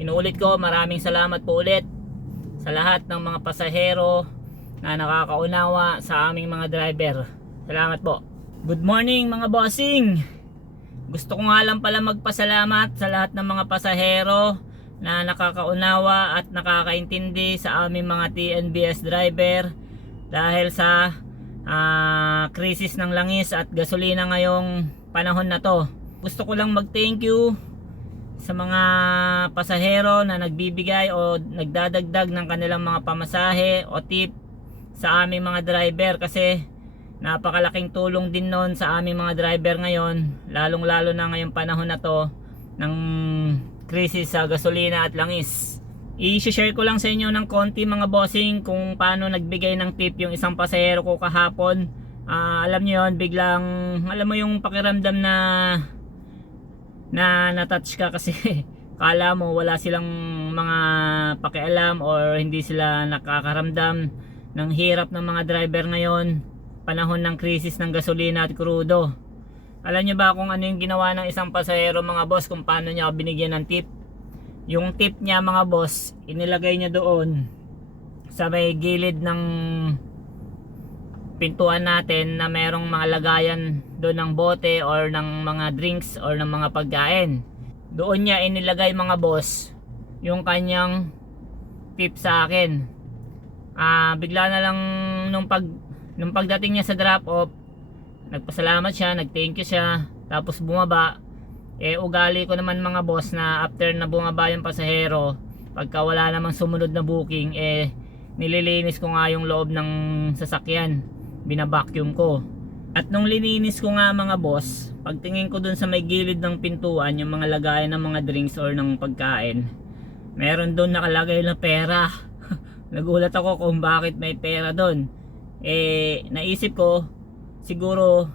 Inuulit ko, maraming salamat po ulit sa lahat ng mga pasahero na nakakaunawa sa aming mga driver. Salamat po. Good morning mga bossing. Gusto ko nga lang pala magpasalamat sa lahat ng mga pasahero na nakakaunawa at nakakaintindi sa aming mga TNBS driver dahil sa krisis ng langis at gasolina ngayong panahon na to. Gusto ko lang mag-thank you sa mga pasahero na nagbibigay o nagdadagdag ng kanilang mga pamasahe o tip sa aming mga driver, kasi napakalaking tulong din nun sa aming mga driver ngayon, lalong lalo na ngayong panahon na to ng krisis sa gasolina at langis. I-share ko lang sa inyo ng konti mga bossing kung paano nagbigay ng tip yung isang pasahero ko kahapon. Alam nyo yun, biglang alam mo yung pakiramdam na na-touch ka kasi kala mo wala silang mga pakialam or hindi sila nakakaramdam ng hirap ng mga driver ngayon, panahon ng krisis ng gasolina at krudo. Alam nyo ba kung ano yung ginawa ng isang pasahero mga boss, kung paano niya binigyan ng tip? Yung tip niya mga boss, inilagay niya doon sa may gilid ng pintuan natin na merong mga lagayan doon ng bote or ng mga drinks or ng mga pagkain. Doon niya inilagay mga boss yung kanyang tip sa akin. Bigla na lang nung pagdating niya sa drop off, nagpasalamat siya, nag-thank you siya, tapos bumaba. Ugali ko naman mga boss na after na bumaba yung pasahero, pagka wala namang sumunod na booking, nililinis ko nga yung loob ng sasakyan, binabacuum ko. At nung lininis ko nga mga boss, pagtingin ko dun sa may gilid ng pintuan, yung mga lagayan ng mga drinks or ng pagkain, meron dun nakalagay na pera. Nagulat ako kung bakit may pera dun. Naisip ko, siguro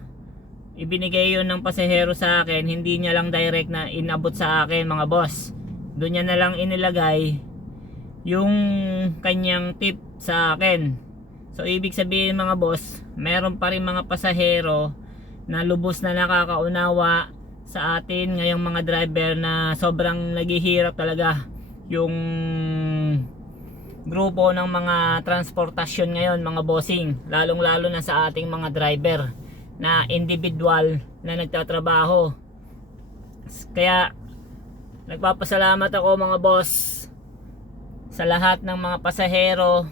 ibinigay yun ng pasahero sa akin, hindi niya lang direct na inabot sa akin mga boss. Doon niya na lang inilagay yung kanyang tip sa akin. So ibig sabihin mga boss, meron pa rin mga pasahero na lubos na nakakaunawa sa atin ngayong mga driver na sobrang naghihirap talaga yung grupo ng mga transportasyon ngayon mga bossing, lalong lalo na sa ating mga driver na individual na nagtatrabaho. Kaya nagpapasalamat ako mga boss sa lahat ng mga pasahero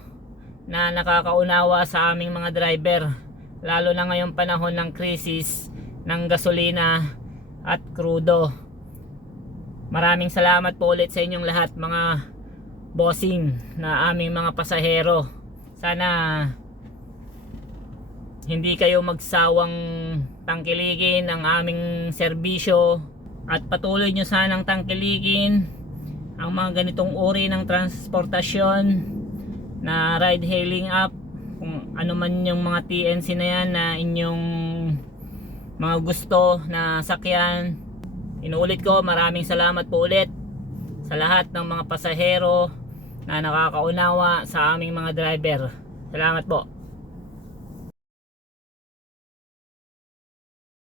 na nakakaunawa sa aming mga driver, lalo na ngayong panahon ng krisis ng gasolina at krudo. Maraming salamat po ulit sa inyong lahat mga bossing na aming mga pasahero. Sana hindi kayo magsawang tangkilikin ang aming serbisyo at patuloy nyo sanang tangkilikin ang mga ganitong uri ng transportasyon na ride hailing app, kung ano man yung mga TNC na yan na inyong mga gusto na sakyan. Inuulit ko, maraming salamat po ulit sa lahat ng mga pasahero na nakakaunawa sa aming mga driver. Salamat po.